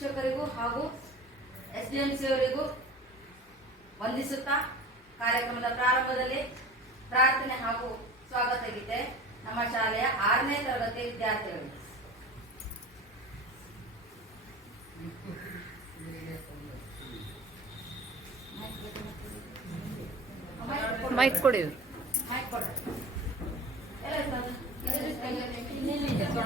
ಶಿಕ್ಷಕರಿಗೂ ಹಾಗೂ S D M C ಅವರಿಗೂ ವಂದಿಸುತ್ತಾ ಕಾರ್ಯಕ್ರಮದ ಪ್ರಾರಂಭದಲ್ಲಿ ಪ್ರಾರ್ಥನೆ ಹಾಗೂ ಸ್ವಾಗತ ಗೀತೆ. ನಮ್ಮ ಶಾಲೆಯ ಆರನೇ ತರಗತಿ ವಿದ್ಯಾರ್ಥಿಗಳು. ಮೈಕ್ ಕೊಡಿ. ಮೈಕ್ ಕೊಡು. ಎಲ್ಲ ಇತ್ತು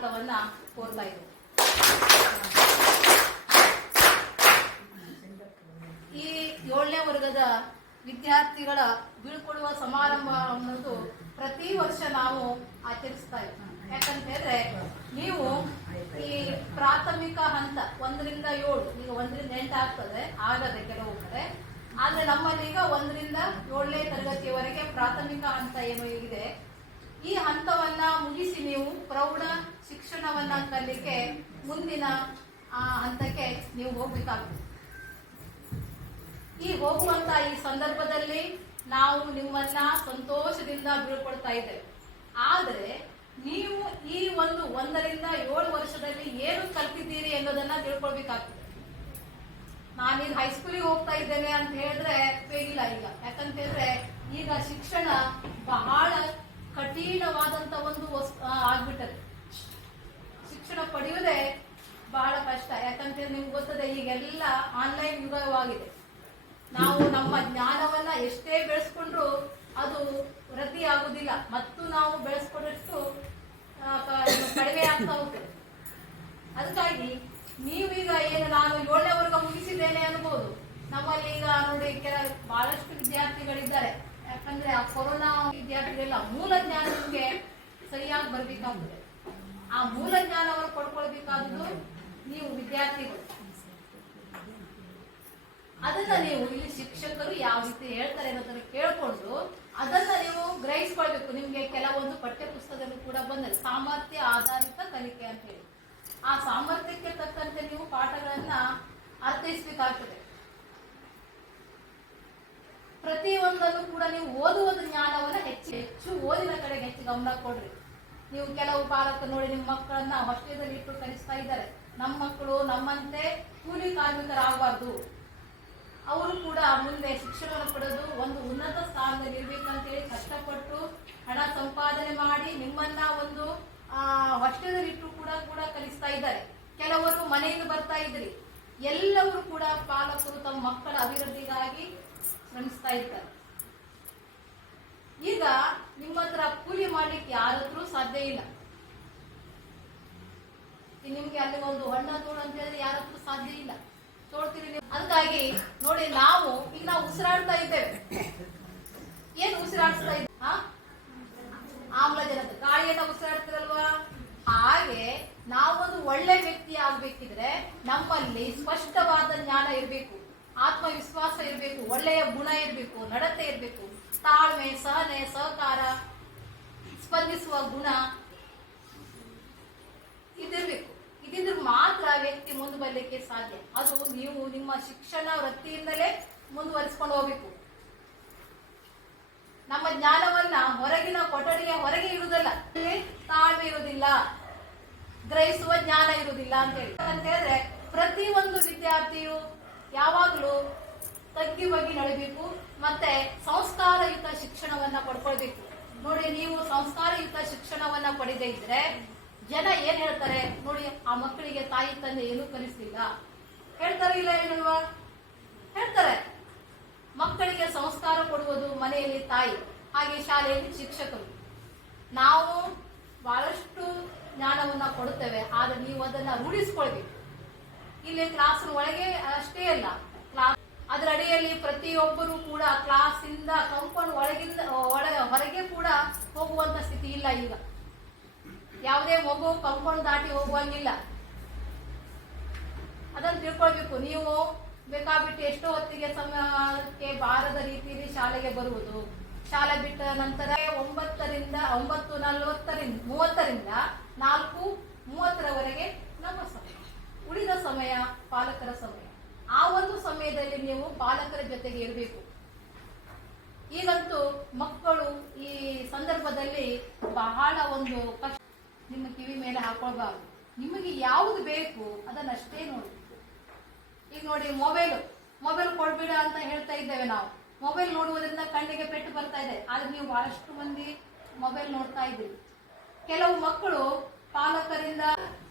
ಸ್ವಾಗತವನ್ನ ಕೋರ್ತಾ ಇದ್ರು ಈ ಏಳನೇ ವರ್ಗದ ವಿದ್ಯಾರ್ಥಿಗಳ ಬೀಳ್ಕೊಡುವ ಸಮಾರಂಭ ಅನ್ನೋದು ಪ್ರತಿ ವರ್ಷ ನಾವು ಆಚರಿಸ್ತಾ ಇದ್ದೀವಿ ಯಾಕಂತ ಹೇಳಿದ್ರೆ ನೀವು ಈ ಪ್ರಾಥಮಿಕ ಹಂತ ಒಂದರಿಂದ ಏಳು, ಈಗ ಒಂದರಿಂದ ಎಂಟು ಆಗ್ತದೆ, ಆಗದೆ ಕೆಲವು ಕಡೆ. ಆದ್ರೆ ನಮ್ಮಲ್ಲಿ ಈಗ ಒಂದರಿಂದ ಏಳನೇ ತರಗತಿಯವರೆಗೆ ಪ್ರಾಥಮಿಕ ಹಂತ ಏನು ಇದೆ? ಈ ಹಂತವನ್ನ ಮುಗಿಸಿ ನೀವು ಪ್ರೌಢ ಶಿಕ್ಷಣವನ್ನ ಕಲಿಕೆ ಮುಂದಿನ, ಆ, ಹಂತಕ್ಕೆ ನೀವು ಹೋಗ್ಬೇಕಾಗುತ್ತೆ. ಈ ಹೋಗುವಂತ ಈ ಸಂದರ್ಭದಲ್ಲಿ ನಾವು ನಿಮ್ಮನ್ನ ಸಂತೋಷದಿಂದ ಬೀಳ್ಕೊಡ್ತಾ ಇದ್ದೇವೆ. ಆದರೆ ನೀವು ಈ ಒಂದು ಒಂದರಿಂದ ಏಳು ವರ್ಷದಲ್ಲಿ ಏನು ಕಲ್ತಿದ್ದೀರಿ ಅನ್ನೋದನ್ನ ತಿಳ್ಕೊಳ್ಬೇಕಾಗ್ತದೆ ನಾನೀಗ ಹೈಸ್ಕೂಲಿಗೆ ಹೋಗ್ತಾ ಇದ್ದೇನೆ ಅಂತ ಹೇಳಿದ್ರೆ ಬೇಗಿಲ್ಲ ಈಗ. ಯಾಕಂತ ಹೇಳಿದ್ರೆ ಈಗ ಶಿಕ್ಷಣ ಬಹಳ ಕಠಿಣವಾದಂತ ಒಂದು ಆಗ್ಬಿಟ್ಟದೆ. ಶಿಕ್ಷಣ ಪಡೆಯುವುದೇ ಬಹಳ ಕಷ್ಟ. ಯಾಕಂತೇಳಿ ನಿಮ್ಗೆ ಗೊತ್ತದೆ, ಈಗೆಲ್ಲ ಆನ್ಲೈನ್ ಯುಗವಾಗಿದೆ. ನಾವು ನಮ್ಮ ಜ್ಞಾನವನ್ನ ಎಷ್ಟೇ ಬೆಳೆಸ್ಕೊಂಡ್ರು ಅದು ವೃದ್ಧಿ ಆಗುದಿಲ್ಲ ಮತ್ತು ನಾವು ಬೆಳೆಸ್ಕೊಂಡಷ್ಟು ಕಡಿಮೆ ಆಗ್ತಾ ಹೋಗ್ತದೆ. ಅದಕ್ಕಾಗಿ ನೀವೀಗ ಏನು ನಾನು ಏಳನೇ ವರ್ಗ ಮುಗಿಸಿದ್ದೇನೆ ಅನ್ಬೋದು. ನಮ್ಮಲ್ಲಿ ಈಗ ನೋಡಿ ಕೆಲ ಬಹಳಷ್ಟು ವಿದ್ಯಾರ್ಥಿಗಳಿದ್ದಾರೆ. ಯಾಕಂದ್ರೆ ಆ ಕೊರೋನಾ ವಿದ್ಯಾರ್ಥಿಗಳೆಲ್ಲ ಮೂಲ ಜ್ಞಾನ ನಿಮ್ಗೆ ಸರಿಯಾಗಿ ಬರ್ಬೇಕಾಗ್ತದೆ. ಆ ಮೂಲ ಜ್ಞಾನವನ್ನು ಪಡ್ಕೊಳ್ಬೇಕಾದ್ದು ನೀವು ವಿದ್ಯಾರ್ಥಿಗಳು. ಅದನ್ನ ನೀವು ಇಲ್ಲಿ ಶಿಕ್ಷಕರು ಯಾವ ರೀತಿ ಹೇಳ್ತಾರೆ ಅನ್ನೋದನ್ನ ಕೇಳ್ಕೊಂಡು ಅದನ್ನ ನೀವು ಗ್ರಹಿಸ್ಕೊಳ್ಬೇಕು. ನಿಮ್ಗೆ ಕೆಲವೊಂದು ಪಠ್ಯ ಪುಸ್ತಕದಲ್ಲೂ ಕೂಡ ಬಂದಿದೆ ಸಾಮರ್ಥ್ಯ ಆಧಾರಿತ ಕಲಿಕೆ ಅಂತ ಹೇಳಿ. ಆ ಸಾಮರ್ಥ್ಯಕ್ಕೆ ತಕ್ಕಂತೆ ನೀವು ಪಾಠಗಳನ್ನ ಅರ್ಥೈಸ್ಬೇಕಾಗ್ತದೆ. ಪ್ರತಿಯೊಂದನ್ನು ಕೂಡ ನೀವು ಓದುವ ಜ್ಞಾನವನ್ನ ಹೆಚ್ಚು ಹೆಚ್ಚು ಓದಿನ ಕಡೆಗೆ ಹೆಚ್ಚು ಗಮನ ಕೊಡ್ರಿ. ನೀವು ಕೆಲವು ಪಾಲಕರು ನೋಡಿ ನಿಮ್ಮ ಮಕ್ಕಳನ್ನ ಹೊಸ್ಟೆದಲ್ಲಿ ಇಟ್ಟು ಕಲಿಸ್ತಾ ಇದ್ದಾರೆ. ನಮ್ಮ ಮಕ್ಕಳು ನಮ್ಮಂತೆ ಕೂಲಿ ಕಾರ್ಮಿಕರಾಗಬಾರ್ದು. ಅವರು ಕೂಡ ಮುಂದೆ ಶಿಕ್ಷಣವನ್ನು ಪಡೆದು ಒಂದು ಉನ್ನತ ಸ್ಥಾನದಲ್ಲಿ ಇರ್ಬೇಕಂತೇಳಿ ಕಷ್ಟಪಟ್ಟು ಹಣ ಸಂಪಾದನೆ ಮಾಡಿ ನಿಮ್ಮನ್ನ ಒಂದು ಹೊಸ್ಟೆದಲ್ಲಿ ಇಟ್ಟು ಕೂಡ ಕೂಡ ಕಲಿಸ್ತಾ ಇದ್ದಾರೆ. ಕೆಲವರು ಮನೆಯಿಂದ ಬರ್ತಾ ಇದ್ರಿ. ಎಲ್ಲವರು ಕೂಡ ಪಾಲಕರು ತಮ್ಮ ಮಕ್ಕಳ ಅಭಿವೃದ್ಧಿಗಾಗಿ ಶ್ರಮಿಸ್ತಾ ಇರ್ತಾರೆ ಈಗ ನಿಮ್ಮ ಹತ್ರ ಕೂಲಿ ಮಾಡ್ಲಿಕ್ಕೆ ಯಾರತ್ರೂ ಸಾಧ್ಯ ಇಲ್ಲ. ನಿಮ್ಗೆ ಅಲ್ಲಿ ಒಂದು ಹಣ್ಣ, ತೋಳು ಅಂತ ಹೇಳಿದ್ರೆ ಯಾರತ್ರೂ ಸಾಧ್ಯ ಇಲ್ಲ. ತೋಳ್ತೀರಿ ನೀವು. ಅದಕ್ಕಾಗಿ ನೋಡಿ, ನಾವು ಈಗ ನಾವು ಉಸಿರಾಡ್ತಾ ಇದ್ದೇವೆ. ಏನ್ ಉಸಿರಾಡ್ತಾ ಇದ್ದೇವೆ ಆಮ್ಲಜನಕ. ಗಾಳಿಯನ್ನ ಉಸಿರಾಡ್ತಿರಲ್ವಾ? ಹಾಗೆ ನಾವೊಂದು ಒಳ್ಳೆ ವ್ಯಕ್ತಿ ಆಗ್ಬೇಕಿದ್ರೆ ನಮ್ಮಲ್ಲಿ ಸ್ಪಷ್ಟವಾದ ಜ್ಞಾನ ಇರಬೇಕು. ಆತ್ಮವಿಶ್ವಾಸ ಇರಬೇಕು, ಒಳ್ಳೆಯ ಗುಣ ಇರಬೇಕು, ನಡತೆ ಇರಬೇಕು, ತಾಳ್ಮೆ, ಸಹನೆ, ಸಹಕಾರ, ಸ್ಪಂದಿಸುವ ಗುಣ ಇದಿರಬೇಕು. ಇದಿದ್ರೆ ಮಾತ್ರ ವ್ಯಕ್ತಿ ಮುಂದೆ ಬರಲಿಕ್ಕೆ ಸಾಧ್ಯ. ಅದು ನೀವು ನಿಮ್ಮ ಶಿಕ್ಷಣ ವೃತ್ತಿಯಿಂದಲೇ ಮುಂದುವರಿಸ್ಕೊಂಡು ಹೋಗ್ಬೇಕು. ನಮ್ಮ ಜ್ಞಾನವನ್ನ ಹೊರಗಿನ ಕೊಠಡಿಯ ಹೊರಗೆ ಇರುವುದಲ್ಲ ತಾಳ್ಮೆ ಇರುವುದಿಲ್ಲ, ಗ್ರಹಿಸುವ ಜ್ಞಾನ ಇರುವುದಿಲ್ಲ ಅಂತ ಹೇಳಿ. ಅಂತ ಹೇಳಿದ್ರೆ ಪ್ರತಿ ಒಂದು ವಿದ್ಯಾರ್ಥಿಯು ಯಾವಾಗಲೂ ತಗ್ಗಿ ಬಗ್ಗಿ ನಡಿಬೇಕು, ಮತ್ತೆ ಸಂಸ್ಕಾರಯುತ ಶಿಕ್ಷಣವನ್ನ ಪಡ್ಕೊಳ್ಬೇಕು. ನೋಡಿ, ನೀವು ಸಂಸ್ಕಾರಯುತ ಶಿಕ್ಷಣವನ್ನ ಪಡೆದೇ ಇದ್ರೆ ಜನ ಏನ್ ಹೇಳ್ತಾರೆ? ನೋಡಿ, ಆ ಮಕ್ಕಳಿಗೆ ತಾಯಿ ತಂದೆ ಏನೂ ಕಲಿಸ್ಲಿಲ್ಲ. ಹೇಳ್ತಾರೆ ಇಲ್ಲ ಏನಲ್ವಾ? ಹೇಳ್ತಾರೆ. ಮಕ್ಕಳಿಗೆ ಸಂಸ್ಕಾರ ಕೊಡುವುದು ಮನೆಯಲ್ಲಿ ತಾಯಿ, ಹಾಗೆ ಶಾಲೆಯಲ್ಲಿ ಶಿಕ್ಷಕರು. ನಾವು ಬಹಳಷ್ಟು ಜ್ಞಾನವನ್ನ ಕೊಡುತ್ತೇವೆ, ಆದ್ರೆ ನೀವು ಅದನ್ನ ರೂಢಿಸ್ಕೊಳ್ಬೇಕು. ಇಲ್ಲಿ ಕ್ಲಾಸ್ ಒಳಗೆ ಅಷ್ಟೇ ಅಲ್ಲ. ಕ್ಲಾಸ್ ಅದರ ಅಡಿಯಲ್ಲಿ ಪ್ರತಿಯೊಬ್ಬರು ಕೂಡ ಕ್ಲಾಸ್ ಇಂದ ಕಂಪೌಂಡ್ ಒಳಗಿಂದ ಒಳ, ಹೊರಗೆ ಕೂಡ ಹೋಗುವಂತ ಸ್ಥಿತಿ ಇಲ್ಲ ಈಗ. ಯಾವುದೇ ಮಗು ಕಂಪೌಂಡ್ ದಾಟಿ ಹೋಗುವಂಗಿಲ್ಲ. ಅದನ್ನ ತಿಳ್ಕೊಳ್ಬೇಕು. ನೀವು ಬೇಕಾಬಿಟ್ಟು ಎಷ್ಟೋ ಹೊತ್ತಿಗೆ ಸಮಯಕ್ಕೆ ಬಾರದ ರೀತಿಯಲ್ಲಿ ಶಾಲೆಗೆ ಬರುವುದು. ಶಾಲೆ ಬಿಟ್ಟ ನಂತರ ಒಂಬತ್ತರಿಂದ, ಒಂಬತ್ತು ನಲವತ್ತರಿಂದ, ಮೂವತ್ತರಿಂದ ನಾಲ್ಕು ಮೂವತ್ತರವರೆಗೆ ನಮ್ಮ ಸಮಯ. ಉಳಿದ ಸಮಯ ಪಾಲಕರ ಸಮಯ. ಆ ಒಂದು ಸಮಯದಲ್ಲಿ ನೀವು ಪಾಲಕರ ಜೊತೆಗೆ ಇರಬೇಕು. ಈಗಂತೂ ಮಕ್ಕಳು ಈ ಸಂದರ್ಭದಲ್ಲಿ ಬಹಳ ಒಂದು ಕಷ್ಟ ನಿಮ್ಮ ಕಿವಿ ಮೇಲೆ ಹಾಕೊಳ್ಬಾರ್ದು. ನಿಮಗೆ ಯಾವುದು ಬೇಕು ಅದನ್ನಷ್ಟೇ ನೋಡಿ. ಈಗ ನೋಡಿ ಮೊಬೈಲ್. ಮೊಬೈಲ್ ಕೊಡ್ಬೇಡ ಅಂತ ಹೇಳ್ತಾ ಇದ್ದೇವೆ ನಾವು. ಮೊಬೈಲ್ ನೋಡುವುದರಿಂದ ಕಣ್ಣಿಗೆ ಪೆಟ್ಟು ಬರ್ತಾ ಇದೆ. ಆದ್ರೆ ನೀವು ಬಹಳಷ್ಟು ಮಂದಿ ಮೊಬೈಲ್ ನೋಡ್ತಾ ಇದ್ದೀರಿ. ಕೆಲವು ಮಕ್ಕಳು ಪಾಲಕರಿಂದ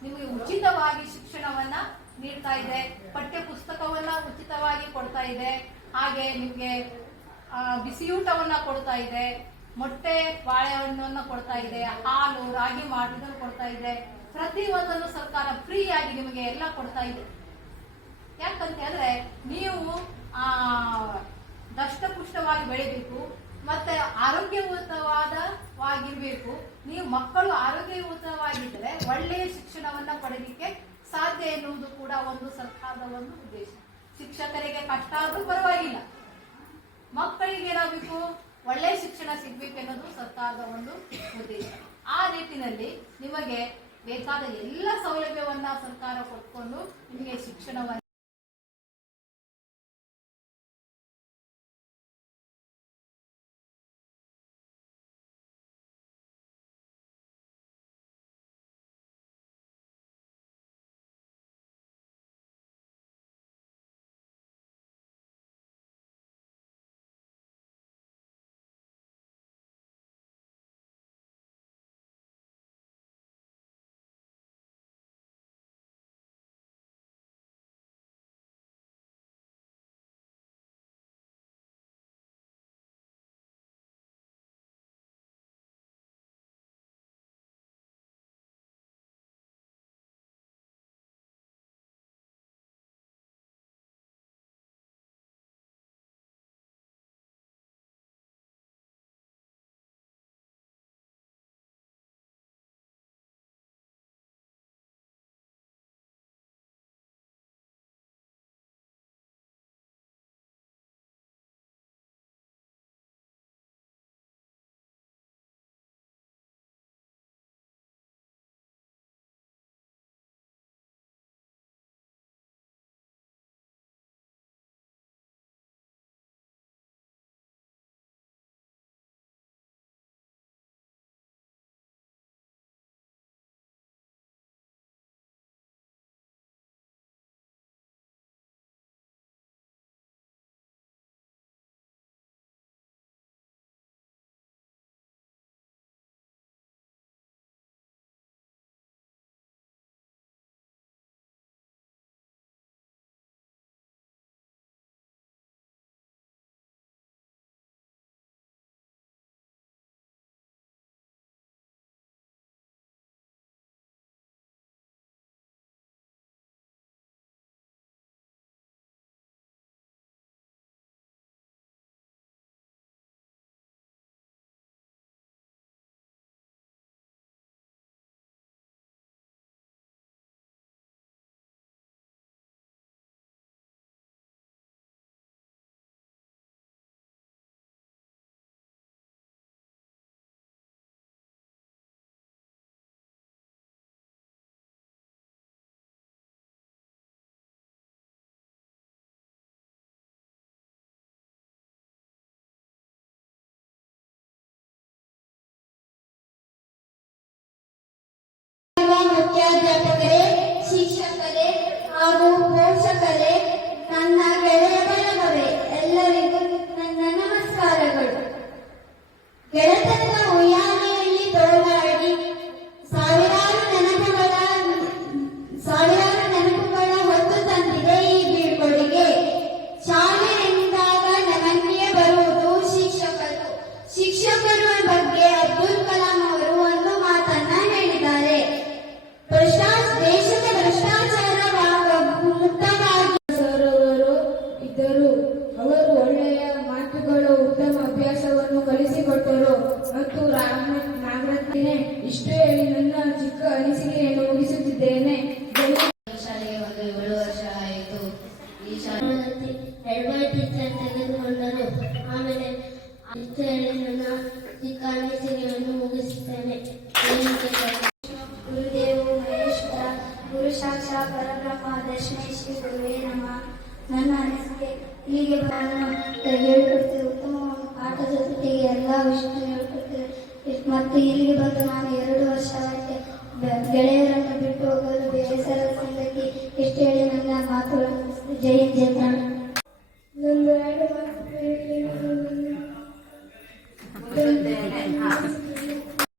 ನಿಮಗೆ ಉಚಿತವಾಗಿ ಶಿಕ್ಷಣವನ್ನ ನೀಡ್ತಾ ಇದೆ ಪಠ್ಯ ಪುಸ್ತಕವನ್ನ ಉಚಿತವಾಗಿ ಕೊಡ್ತಾ ಇದೆ, ಹಾಗೆ ನಿಮಗೆ ಬಿಸಿಯೂಟವನ್ನ ಕೊಡ್ತಾ ಇದೆ, ಮೊಟ್ಟೆ ಬಾಳೆಹಣ್ಣನ್ನ ಕೊಡ್ತಾ ಇದೆ, ಹಾಲು, ರಾಗಿ ಮಾಡಿದನ್ನು ಕೊಡ್ತಾ ಇದೆ ಪ್ರತಿ ಒಂದನ್ನು ಸರ್ಕಾರ ಫ್ರೀ ಆಗಿ ನಿಮಗೆ ಎಲ್ಲ ಕೊಡ್ತಾ ಇದೆ. ಯಾಕಂತ ಹೇಳಿದ್ರೆ ನೀವು, ಆ, ದಷ್ಟಪುಷ್ಟವಾಗಿ ಬೆಳಿಬೇಕು, ಮತ್ತೆ ಆರೋಗ್ಯಯುತವಾದವಾಗಿರ್ಬೇಕು ನೀವು ಮಕ್ಕಳು ಆರೋಗ್ಯಯುತವಾಗಿದ್ದರೆ ಒಳ್ಳೆಯ ಶಿಕ್ಷಣವನ್ನ ಪಡೆಯಲಿಕ್ಕೆ ಸಾಧ್ಯ ಎನ್ನುವುದು ಕೂಡ ಒಂದು ಸರ್ಕಾರದ ಒಂದು ಉದ್ದೇಶ. ಶಿಕ್ಷಕರಿಗೆ ಕಷ್ಟ ಆದ್ರೂ ಪರವಾಗಿಲ್ಲ. ಮಕ್ಕಳಿಗೆ ಏನಾಗಬೇಕು? ಒಳ್ಳೆಯ ಶಿಕ್ಷಣ ಸಿಗ್ಬೇಕೆನ್ನೋದು ಸರ್ಕಾರದ ಒಂದು ಉದ್ದೇಶ. ಆ ನಿಟ್ಟಿನಲ್ಲಿ ನಿಮಗೆ ಬೇಕಾದ ಎಲ್ಲ ಸೌಲಭ್ಯವನ್ನ ಸರ್ಕಾರ ಕೊಟ್ಕೊಂಡು ನಿಮಗೆ ಶಿಕ್ಷಣವನ್ನು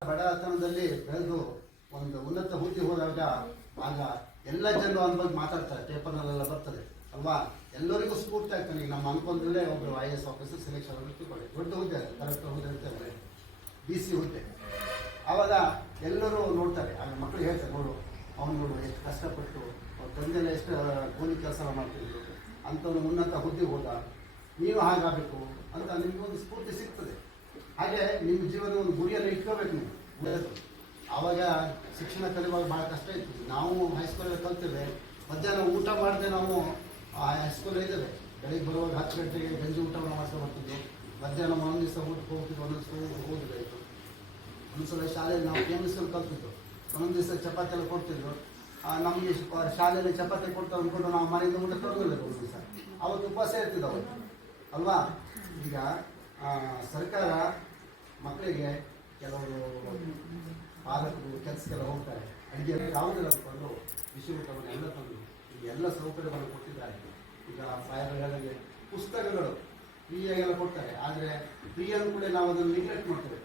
ಬಡತನದಲ್ಲಿ ಬೆಳೆದು ಒಂದು ಉನ್ನತ ಹುದ್ದೆ ಹೋದಾಗ ಆಗ ಎಲ್ಲ ಜನರು ಅದ್ರ ಬಗ್ಗೆ ಮಾತಾಡ್ತಾರೆ, ಪೇಪರ್ನಲ್ಲೆಲ್ಲ ಬರ್ತದೆ. ಅಲ್ವಾ? ಎಲ್ಲರಿಗೂ ಸ್ಫೂರ್ತಿ ಆಗ್ತಾನೆ. ಈಗ ನಮ್ಮ ಅನ್ಕೊಂಡ್ರೆ ಒಬ್ರು ಐ ಎಸ್ ಆಫೀಸರ್ ಸೆಲೆಕ್ಷನ್ ಇಟ್ಟುಕೊಳ್ಳಿ ದೊಡ್ಡ ಹುದ್ದೆ ಕರೆಕ್ಟರ್ ಹುದ್ದೆ ಇರ್ತಾರೆ ಬಿ ಸಿ ಹುದ್ದೆ. ಅವಾಗ ಎಲ್ಲರೂ ನೋಡ್ತಾರೆ. ಆಗ ಮಕ್ಕಳು ಹೇಳ್ತಾರೆ, ನೋಡು, ಅವನು ನೋಡು, ಎಷ್ಟು ಕಷ್ಟಪಟ್ಟು ಅವ್ರ ತಂದೆಲ್ಲ ಎಷ್ಟು ಕೂಲಿ ಕೆಲಸ ಮಾಡ್ತಿದ್ರು. ಅಂಥವ್ರು ಉನ್ನತ ಹುದ್ದೆ ಹೋದ, ನೀವು ಹಾಗಾಗಬೇಕು ಅಂತ ನಿಮಗೊಂದು ಸ್ಫೂರ್ತಿ ಸಿಗ್ತದೆ. ಹಾಗೆ ನಿಮ್ಮ ಜೀವನ ಒಂದು ಗುರಿಯನ್ನು ಇಟ್ಕೋಬೇಕು ನೀವು. ಆವಾಗ ಶಿಕ್ಷಣ ಕಲಿಯುವಾಗ ಭಾಳ ಕಷ್ಟ ಇತ್ತು. ನಾವು ಹೈಸ್ಕೂಲಲ್ಲಿ ಕಲ್ತೇವೆ. ಮಧ್ಯಾಹ್ನ ಊಟ ಮಾಡದೆ ನಾವು ಹೈಸ್ಕೂಲ್ ಇದ್ದೇವೆ. ಬೆಳಿಗ್ಗೆ ಬರುವಾಗ ಹತ್ತು ಗಂಟೆಗೆ ಗಂಜಿ ಊಟ ಮಾಡ್ತಾ ಬರ್ತಿದ್ವಿ ಮಧ್ಯಾಹ್ನ ಒಂದೊಂದು ದಿವಸ ಊಟಕ್ಕೆ ಹೋಗ್ತಿದ್ವಿ ಒಂದೊಂದು ದಿವಸ ಹೋಗಿದ್ದಾಯಿತು ಒಂದ್ಸಲ ಶಾಲೆಯಲ್ಲಿ ನಾವು ಕೆ ಎಂ ಕಲ್ತಿದ್ದು. ಒಂದೊಂದು ದಿವಸ ಚಪಾತಿ ಎಲ್ಲ ಕೊಡ್ತಿದ್ರು. ನಮಗೆ ಶಾಲೆಯಲ್ಲಿ ಚಪಾತಿ ಕೊಡ್ತಾ ಅಂದ್ಕೊಂಡು ನಾವು ಮನೆಯಿಂದ ಊಟ ತರೋದಿಲ್ಲ ಒಂದು ದಿವಸ. ಅವತ್ತು ಉಪವಾಸ ಇರ್ತಿದ್ದವು. ಅಲ್ವಾ? ಈಗ ಸರ್ಕಾರ ಮಕ್ಕಳಿಗೆ ಕೆಲವರು ಪಾಲಕರು, ಕೆಲಸಕ್ಕೆಲ್ಲ ಹೋಗ್ತಾರೆ. ಅಡುಗೆ ಯಾವುದೆಲ್ಲ ಬಿಸಿ ಊಟವನ್ನು ಎಲ್ಲ ತಂದು ಈಗ ಎಲ್ಲ ಸೌಕರ್ಯಗಳನ್ನು ಕೊಟ್ಟಿದ್ದಾರೆ. ಈಗ ಬಾಯಗಳಿಗೆ ಪುಸ್ತಕಗಳು ಫ್ರೀಯಾಗೆಲ್ಲ ಕೊಡ್ತಾರೆ. ಆದರೆ ಫ್ರೀಯನ್ನು ಕೂಡ ನಾವು ಅದನ್ನು ನೆಗ್ಲೆಕ್ಟ್ ಮಾಡ್ತೇವೆ.